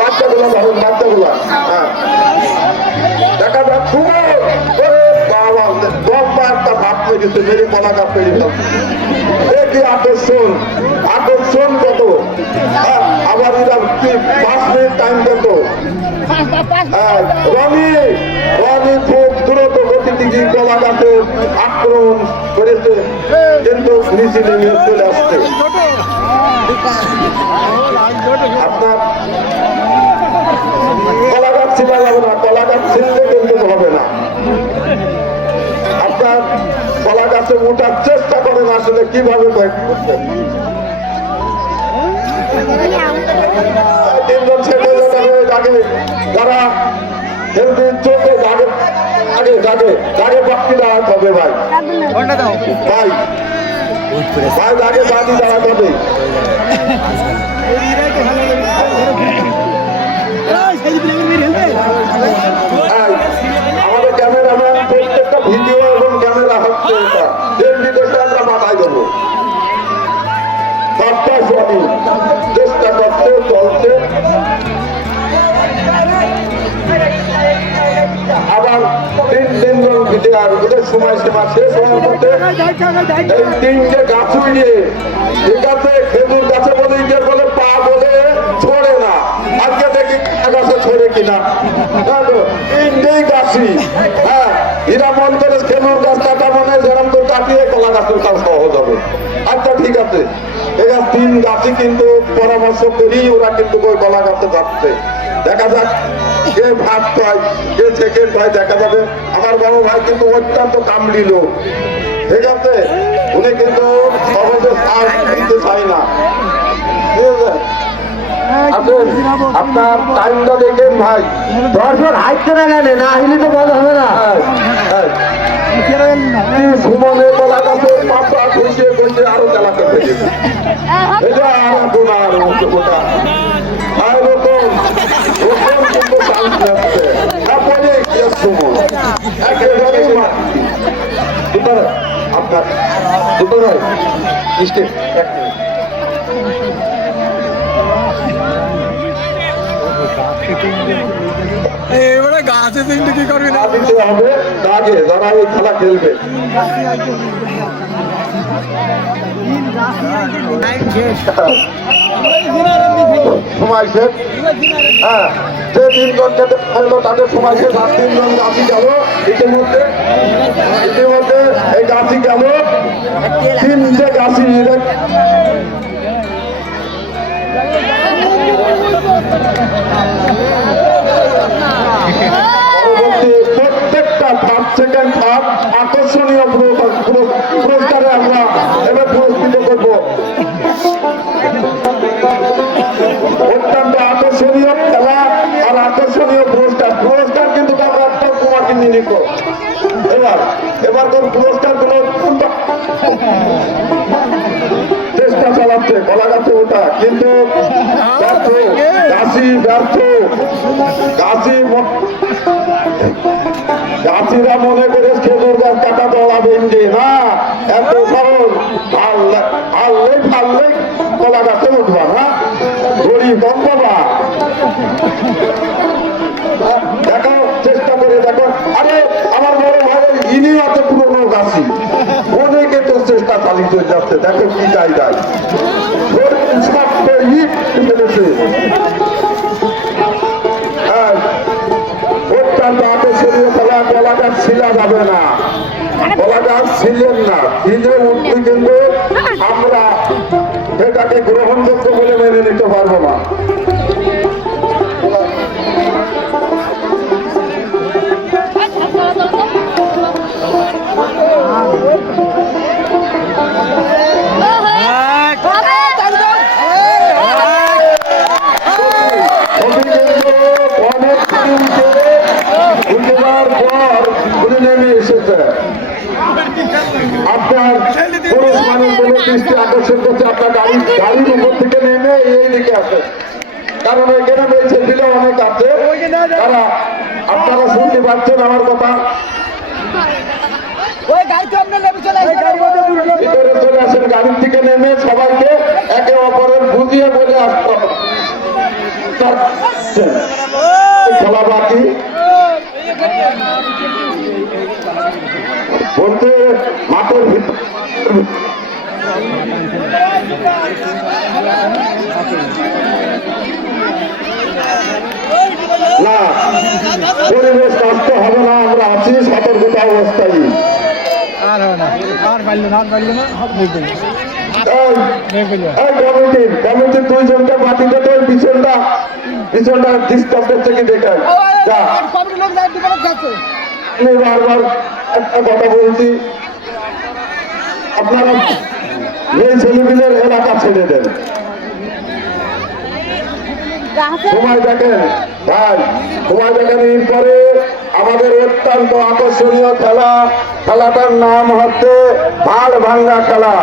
বাচ্চাগুলো ধরেন, বাচ্চাগুলো। হ্যাঁ, দেখা যাক একটা ভাব লেগেছে, মেরে কলা কাপ পেয়ে দেখি আকর্ষণ, আকর্ষণ কত। আবার এরা 5 মিনিট টাইম কত। রনি রনি খুব দ্রুত গতিতে কলা গাছে আক্রমণ করেছে, কিন্তু নিচে নেমে চলে আসছে। আপনার কলা গাছ ছিলা যাবে না, কলা গাছ ছিললে কিন্তু হবে না। আপনার কলা গাছে ওঠার চেষ্টা করেন, আসলে কিভাবে করতেন। তিনজন ছেলে ডাকে, তারা চোখে ডাকে, আগে ডাকে ডাকে পাখি দাঁড়াতে হবে। ভাই ভাই ভাই ডাকে বাদি দাঁড়াতে হবে। আমাদের ক্যামেরাম্যান প্রত্যেকটা ভিডিও এবং ক্যামেরা হচ্ছে এটা, এই ভিডিওটা আমরা মাথায় দেবো। সবটা সবই চেষ্টা করছে, চলছে। আবার 3 ভিডিও আর ওদের সময় সীমা শেষ হওয়ার মধ্যে এই 3টে গাছ উড়িয়ে এটাতে খেজুর গাছে বলে ইটের বলে পা বলে ছড়ে না। আজকে দেখি গাছে ছড়ে কিনা। 3টেই গাছই। হ্যাঁ, এরা মন করে খেজুর গাছ কাটা মানে যেরকম তো কাটিয়ে কলা গাছের কাজ সহজ হবে। আচ্ছা ঠিক আছে, এরা 3 গাছই কিন্তু পরামর্শ করেই ওরা কিন্তু ওই কলা গাছে যাচ্ছে। দেখা যাক কে ফার্স্ট হয়, কে সেকেন্ড হয়, দেখা যাবে। আমার বড় ভাই কিন্তু অত্যন্ত কামড়ি লোক, ঠিক আছে, উনি কিন্তু সহজে সার দিতে চায় না। ঠিক আছে, আপনার টাইমটা দেখেন ভাই। 10 মিনিট হাইটতে না গেলে না হিলি তো বন্ধ হবে না। সুমনে কলা গাছে পাপা ঘুষে ঘুষে আরো চালাতে পেরেছে। এটা আর তোমার গোটা আর রকম কিন্তু চান্স যাচ্ছে। তারপরে সুমন একেবারেই আপনার দুটো নয় স্টেপ। এবারে গাছে তিনটে কি করবি না দিতে হবে আগে যারা এই খেলা খেলবে। সময় শেষ। হ্যাঁ, যে 3 জন খেতে পারলো তাদের সময় শেষ। আর 3 জন গাছি গেল ইতিমধ্যে, ইতিমধ্যে এই গাছি গেল 3টে গাছি। প্রত্যেকটা ফার্স্ট সেকেন্ড থার্ড আকর্ষণীয় পুরস্কারে আমরা এবার পুরস্কৃত করবো। অত্যন্ত আকর্ষণীয় খেলা আর আকর্ষণীয় পুরস্কার। পুরস্কার কিন্তু তোমাকে নিয়ে এবার এবার তোর পুরস্কার গুলো চেষ্টা চালাচ্ছে কলা গাছে ওঠা, কিন্তু ব্যর্থ। গাছি ব্যর্থ। গাছিরা মনে করে খেজুর গাছ কাটা দৌড়াবেন যে না, এত সহজ। হারলেই ফারলেই কলা গাছে উঠবা না, দড়ি কম পাবা। দেখো, চেষ্টা করে দেখো। আরে আমার বড় ভাই ইনি এত পুরনো গাছি, অনেকে তো চেষ্টা চালিয়ে যাচ্ছে। দেখো কি জায়গায় অত্যন্ত আকর্ষণীয় খেলা। কলা গাছ ছিলা যাবে না, কলা গাছ ছিলেন না, ছিলে উঠলে কিন্তু আমরা সেটাকে গ্রহণযোগ্য বলে মেনে নিতে পারবো না। আপনার পুরুষ মানুষগুলো দৃষ্টি আকর্ষণ করছে, আপনার গাড়ির উপর থেকে নেমে এই দিকে আসে। কারণ এখানে রয়েছে দিলে অনেক আছে, তারা আপনারা শুনতে পাচ্ছেন আমার কথা। ভিতরে চলে আসেন, গাড়ির থেকে নেমে সবাইকে একে অপরের বুঝিয়ে বলে আসতে হবে। খেলা বাকি বলতে মাঠের ভিতর না পরিবেশ নষ্ট হবে না, আমরা আছি সতর্কতা অবস্থায়। আর হবে না, আর পারলো না, আর পারলো না, সব দেখবে কমিটির দুইজনকে মাটিতে তো পিছনটা ডিস্টার্ব করছে কি দেখায়। আমি বারবার একটা কথা বলছি, আপনারা এই ছেলেপিলের এলাকা ছেড়ে দেন, সময় দেখেন ভাই, সময় দেখেন। এরপরে আমাদের অত্যন্ত আকর্ষণীয় খেলাটার নাম হচ্ছে ভাড় ভাঙ্গা খেলা।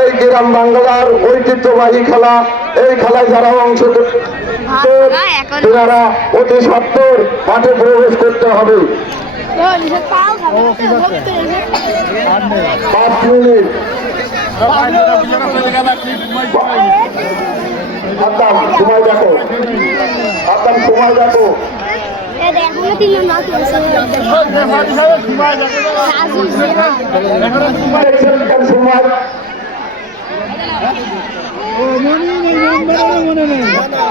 এই গ্রাম বাংলার ঐতিহ্যবাহী খেলা। এই খেলায় যারা অংশ তারা অতি সত্বর মাঠে প্রবেশ করতে হবে। 5 মিনিট আদাম সময় দেখো, আদাম সময় দেখো। সময়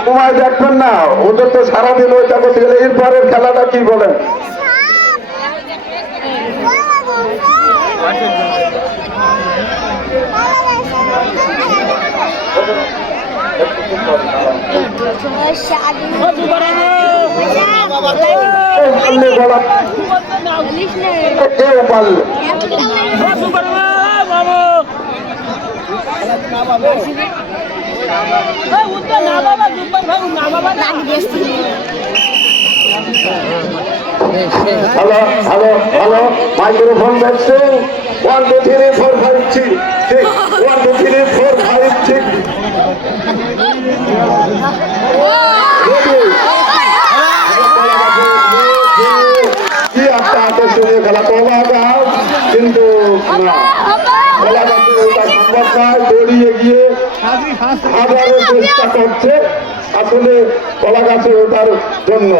সময় দেখবেন না, ওদের তো সারাদিন ওইটা করতে গেলে। এরপরের খেলাটা কি বলেন? কেউ পারলে হ্যালো হ্যালো হ্যালো, মাইক্রোফোন দেখছেন? 1 2 3 4 5 6 1 2 3 4 5 6 কি একটা আকর্ষণীয় খেলা। কলা গাছ কিন্তু না, কলা গাছে ওটা সম্ভব নয়। দড়িয়ে গিয়ে আবারও চেষ্টা করছে আসলে কলা গাছে ওঠার জন্য।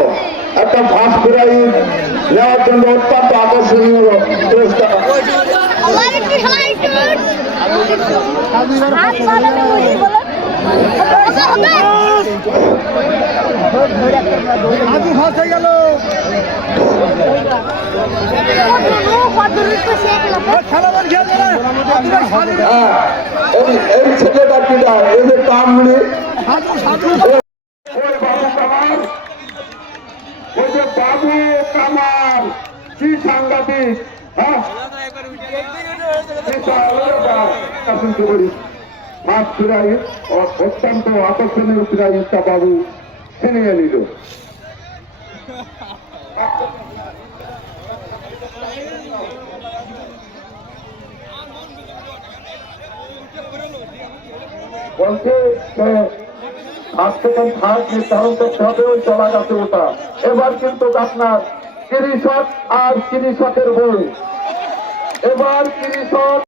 একটা ফাঁস প্রাইজ নেওয়ার জন্য অত্যন্ত আকর্ষণীয় চেষ্টা। গেল এই ছেলেটা কিটা, এই যে কামড়ি ওই যে বাবু কামাল, কি সাংঘাতিক। মাছ ফিরাই অত্যন্ত আকর্ষণীয় ফিরাইটা বাবু ছিনিয়ে নিল। বলছে আজ থেকে থাক নির্ধারণ করতে হবে ওই চলা গাছে ওঠা। এবার কিন্তু আপনার কৃষক আর কৃষকের বই, এবার কৃষক